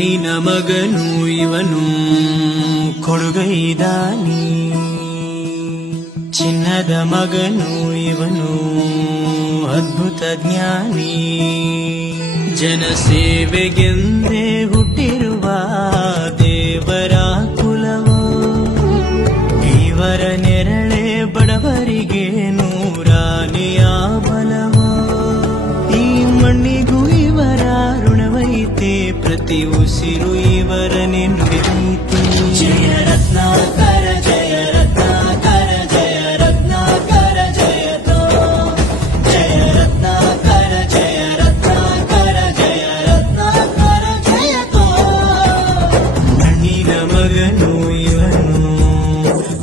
ಮಣ್ಣಿನ ಮಗನು ಇವನು ಕೊಡುಗೈದಾನಿ, ಚಿನ್ನದ ಮಗನು ಇವನು ಅದ್ಭುತ ಜ್ಞಾನಿ. ಜನಸೇವೆಗೆಂದೇ ಹುಟ್ಟಿರುವ ದೇವರ ಕುಲವೋ, ಇವರ ನೆರಳೆ ಬಡವರಿಗೆ ನೂರಾನೆಯ ಬಲವೋ. ಈ ಮಣ್ಣಿಗೂ ಇವರ ಋಣವೈತೆ, ಪ್ರತಿ ಉಸಿರು ಇವರನೆ ನುಡಿದೈತೆ. ಜಯ ರತ್ನಾಕರ ಜಯ ರತ್ನಾಕರ ಜಯ ರತ್ನಾಕರ ಜಯತೋ, ಜಯ ರತ್ನಾಕರ ಜಯ ರತ್ನಾಕರ ಜಯ ರತ್ನಾಕರ ಜಯತೋ. ಮಣ್ಣಿನ ಮಗನು ಇವನು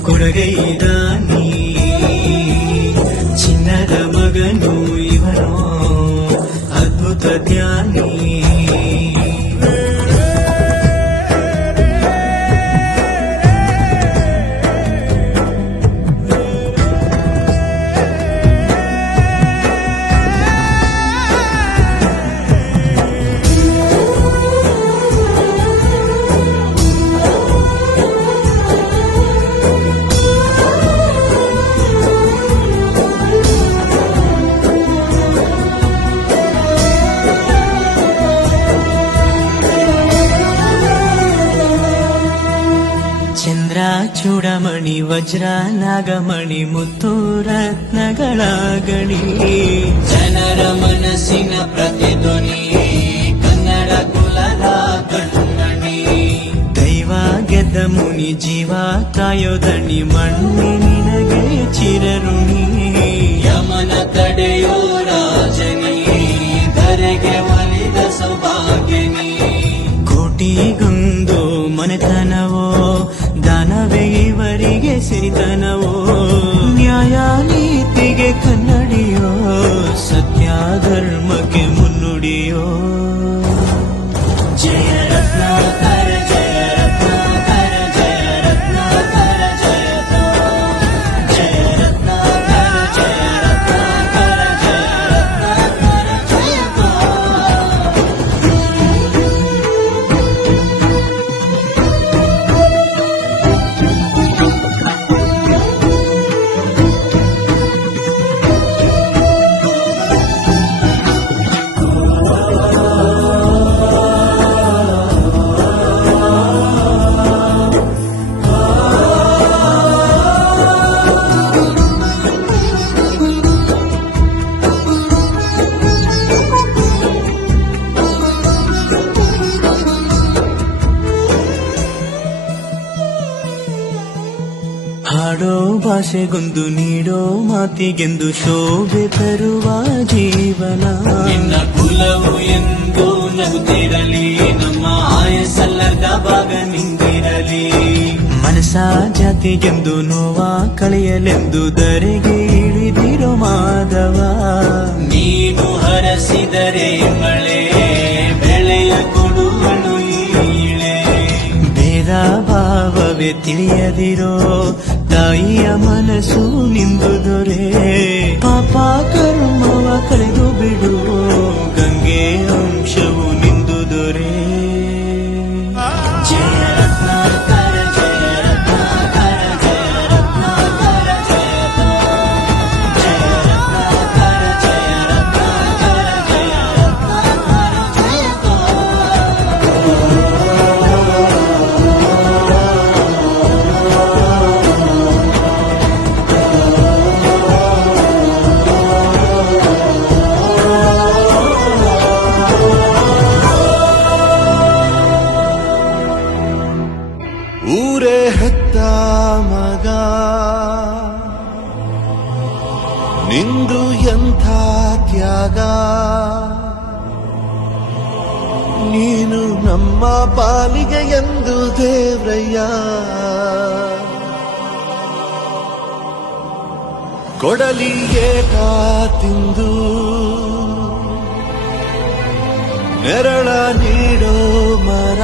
ಕೊಡುಗೈದಾನಿ, ಚಿನ್ನದ ಮಗನು ಇವನು ಅದ್ಭುತ ಜ್ಞಾನಿ. ಚಂದ್ರ ಚೂಡಮಣಿ ವಜ್ರ ನಾಗಮಣಿ ಮುತ್ತು ರತ್ನಗಳ ಗಣಿ, ಜನರ ಮನಸ್ಸಿನ ಪ್ರತಿಧ್ವನಿ ಕನ್ನಡ ಕುಲದ ಕಣ್ಣಣಿ. ದೈವ ಗೆದ್ದ ಮುನಿ ಜೀವ ಕಾಯೋದಣಿ, ಮಣ್ಣಿ ನಿನಗೆ ಚಿರಋಣಿ. ಯಮನ ತಡೆಯೋ ರಾಜನಿ, ಧರೆಗೆ ಒಲಿದ ಸೌಭಾಗ್ಯನಿ. ಕೋಟಿಗೊಂದು ಮನೆತನವೋ, ದಾನವೇ ಇವರಿಗೆ ಸಿರಿತನವೋ. ನ್ಯಾಯ ನೀತಿಗೆ ಕನ್ನಡಿಯೋ, ಸತ್ಯ ಧರ್ಮಕ್ಕೆ ಮುನ್ನುಡಿಯೋ. ಜಯ ರತ್ನಾಕರ ಜಯ ರತ್ನಾಕರ ಜಯ ರತ್ನಾಕರ ಜಯತೋ, ಜಯ ರತ್ನಾಕರ ಜಯ ರತ್ನಾಕರ ಜಯ ರತ್ನಾಕರ ಜಯತೋ. ಹಾಡೋ ಭಾಷೆಗೊಂದು ನೀಡೋ ಮಾತಿಗೆಂದು ಶೋಭೆ ತರುವ ಜೀವನ. ನಿನ್ನ ಕುಲವು ಎಂದು ನಗುತ್ತಿರಲಿ, ನಮ್ಮ ಆಯಸ್ಸಲ್ಲದ ಭಾಗ ನಿಂದಿರಲಿ. ಮನಸ ಜಾತಿಗೆಂದು ನೋವ ಕಳೆಯಲೆಂದು ಧರೆಗೆ ಇಳಿದಿರೋ ಮಾಧವ. ನೀನು ಹರಸಿದರೆ ಮಳೆ ಬೆಳೆಯ ಕೊಡುವನು ಈಳೆ. ಭೇದ ಭಾವವೇ ತಿಳಿಯದಿರೋ ತಾಯಿಯ ಮನಸ್ಸು ನಿಂದು ದೊರೆ. ಪಾಪ ಕರ್ಮವ ಕಳೆದು ಬಿಡು, ಗಂಗೆ ಅಂಶವು ನಿಂದು ದೊರೆ. ಜಯ ರತ್ನಾಕರ ಜಯ ರತ್ನಾಕರ ಜಯ ರತ್ನಾಕರ ಜಯತೋ, ಜಯ ರತ್ನಾಕರ ಜಯ ರತ್ನಾಕರ ಜಯ ರತ್ನಾಕರ ಜಯತೋ. ಊರೇ ಹೆತ್ತ ಮಗ ನಿಂದು ಎಂಥ ತ್ಯಾಗ. ನೀನು ನಮ್ಮ ಪಾಲಿಗೆ ಎಂದು ದೇವ್ರಯ್ಯ. ಕೊಡಲಿ ಏಟ ತಿಂದು ನೆರಳ ನೀಡೋ ಮರ.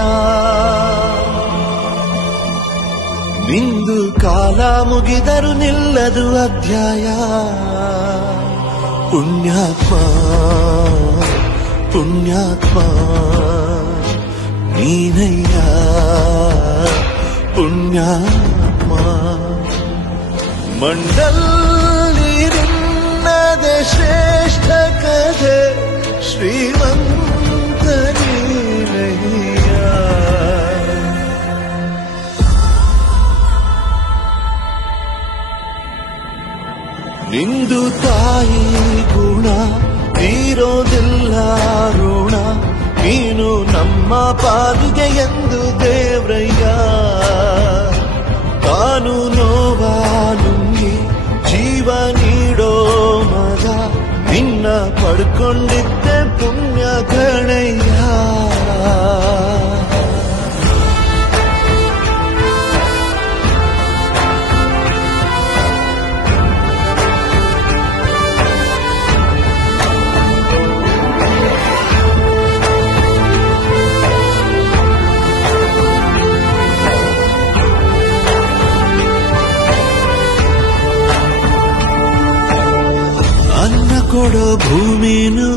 ನಿಂದು ಕಾಲ ಮುಗಿದರು ನಿಲ್ಲದು ಅಧ್ಯಾಯ. ಪುಣ್ಯಾತ್ಮ ಪುಣ್ಯಾತ್ಮ ನೀನಯ್ಯ ಪುಣ್ಯಾತ್ಮ ಮಂಡಲ್ಲಿ ನಿನ್ನದೆ ಶ್ರೇಷ್ಠ ಕಥೆ ಶ್ರೀಮಂತ ನೀನಯ್ಯ ನಿಂದು ತಾಯಿ ಗುಣ ತೀರೋದಿಲ್ಲ ಋಣ ನೀನು ನಮ್ಮ ಪಾಲಿಗೆ ಎಂದು ದೇವ್ರಯ್ಯ ತಾನು ನೋವಾ ನುಂಗಿ ಜೀವ ನೀಡೋ ಮಗ ನಿನ್ನ ಪಡ್ಕೊಂಡಿದ್ದೆ ಪುಣ್ಯ ಗಣಯ್ಯ ಅನ್ನ ಕೊಡೋ ಭೂಮಿನು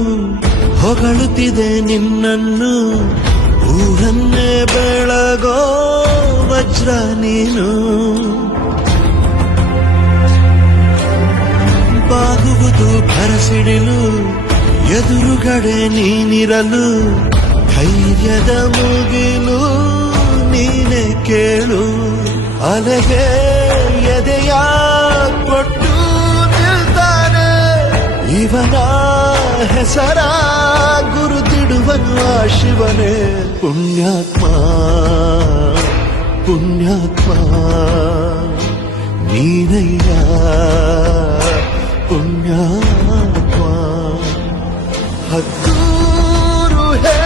ಹೊಗಳುತ್ತಿದೆ ನಿನ್ನನ್ನು ಊರನ್ನೇ ಬೆಳಗೋ ವಜ್ರ ನೀನು ಬಾಗುವುದು ಭರಸಿಡಿಲು ಎದುರುಗಡೆ ನೀನಿರಲು ಧೈರ್ಯದ ಮುಗಿಲು ನೀನೆ ಕೇಳು ಅಲೆಗೆ ಎದೆಯ ಕೊಟ್ಟು ನಿಲ್ತಾನೆ ಇವನ ಹೆಸರ ಗುರುತಿಡುವನು ಆ ಶಿವನೇ ಪುಣ್ಯಾತ್ಮ ಪುಣ್ಯಾತ್ಮ ನೀನಯ್ಯ ಪುಣ್ಯಾತ್ಮ ಹತ್ತೂರು ಹೇ